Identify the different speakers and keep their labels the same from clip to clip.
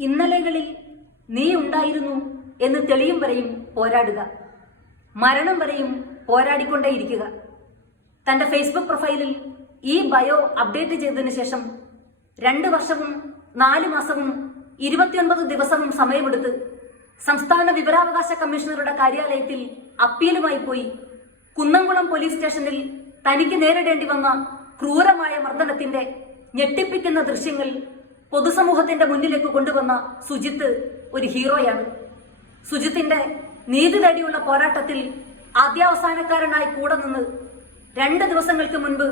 Speaker 1: ഇന്നലെകളിൽ നീ ഉണ്ടായിരുന്നു എന്ന് തെളിയും വരെയും പോരാടുക. മരണം വരെയും പോരാടിക്കൊണ്ടേയിരിക്കുക. തന്റെ ഫേസ്ബുക്ക് പ്രൊഫൈലിൽ ഈ ബയോ അപ്ഡേറ്റ് ചെയ്തതിന് ശേഷം രണ്ട് വർഷവും നാല് മാസവും ഇരുപത്തിയൊൻപത് ദിവസവും സമയമെടുത്ത് സംസ്ഥാന വിവരാവകാശ കമ്മീഷണറുടെ കാര്യാലയത്തിൽ അപ്പീലുമായി പോയി കുന്നംകുളം പോലീസ് സ്റ്റേഷനിൽ തനിക്ക് നേരിടേണ്ടി വന്ന ക്രൂരമായ മർദ്ദനത്തിന്റെ ഞെട്ടിപ്പിക്കുന്ന ദൃശ്യങ്ങൾ പൊതുസമൂഹത്തിന്റെ മുന്നിലേക്ക് കൊണ്ടുവന്ന സുജിത്ത് ഒരു ഹീറോയാണ്. സുജിത്തിന്റെ നീതി തേടിയുള്ള പോരാട്ടത്തിൽ ആദ്യാവസാനക്കാരനായി കൂടെ നിന്ന് രണ്ട് ദിവസങ്ങൾക്ക് മുൻപ്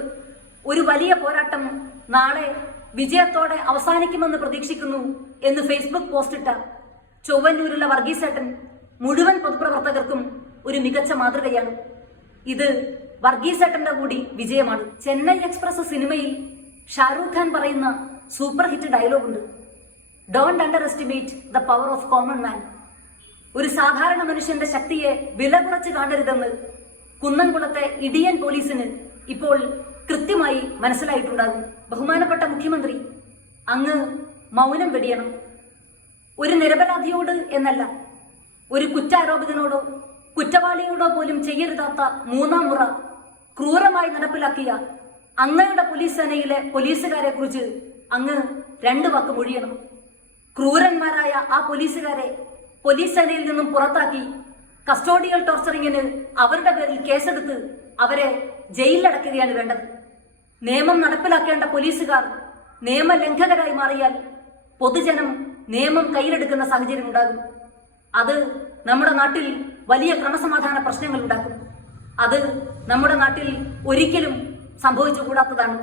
Speaker 1: ഒരു വലിയ പോരാട്ടം നാളെ വിജയത്തോടെ അവസാനിക്കുമെന്ന് പ്രതീക്ഷിക്കുന്നു എന്ന് ഫേസ്ബുക്ക് പോസ്റ്റിട്ട ചൊവ്വന്നൂരുള്ള വർഗീസേട്ടൻ മുഴുവൻ പൊതുപ്രവർത്തകർക്കും ഒരു മികച്ച മാതൃകയാണ്. ഇത് വർഗീസേട്ടന്റെ കൂടി വിജയമാണ്. ചെന്നൈ എക്സ്പ്രസ് സിനിമയിൽ ഷാരൂഖ് ഖാൻ പറയുന്ന സൂപ്പർ ഹിറ്റ് ഡയലോഗ് ഉണ്ട് don't underestimate the power of common man ഒരു സാധാരണ മനുഷ്യന്റെ ശക്തിയെ വില കുറച്ച് കാണരുതെന്ന് കുന്നംകുളത്തെ ഇടിയൻ പോലീസിന് ഇപ്പോൾ കൃത്യമായി മനസ്സിലായിട്ടുണ്ടാകും. ബഹുമാനപ്പെട്ട മുഖ്യമന്ത്രി അങ്ങ് മൗനം വെടിയണം. ഒരു നിരപരാധിയോട് എന്നല്ല ഒരു കുറ്റാരോപിതനോടോ കുറ്റവാളിയോടോ പോലും ചെയ്യരുതാത്ത മൂന്നാം മുറ ക്രൂരമായി നടപ്പിലാക്കിയ അങ്ങയുടെ പോലീസ് സേനയിലെ പോലീസുകാരെ കുറിച്ച് അങ്ങ് രണ്ട് വാക്ക് മൊഴിയണം. ക്രൂരന്മാരായ ആ പോലീസുകാരെ പോലീസ് സേനയിൽ നിന്നും പുറത്താക്കി കസ്റ്റോഡിയൽ ടോർച്ചറിങ്ങിന് അവരുടെ പേരിൽ കേസെടുത്ത് അവരെ ജയിലിലടക്കുകയാണ് വേണ്ടത്. നിയമം നടപ്പിലാക്കേണ്ട പോലീസുകാർ നിയമലംഘകരായി മാറിയാൽ പൊതുജനം നിയമം കയ്യിലെടുക്കുന്ന സാഹചര്യം ഉണ്ടാകും. അത് നമ്മുടെ നാട്ടിൽ വലിയ ക്രമസമാധാന പ്രശ്നങ്ങൾ ഉണ്ടാക്കും. അത് നമ്മുടെ നാട്ടിൽ ഒരിക്കലും സംഭവിച്ചുകൂടാത്തതാണ്.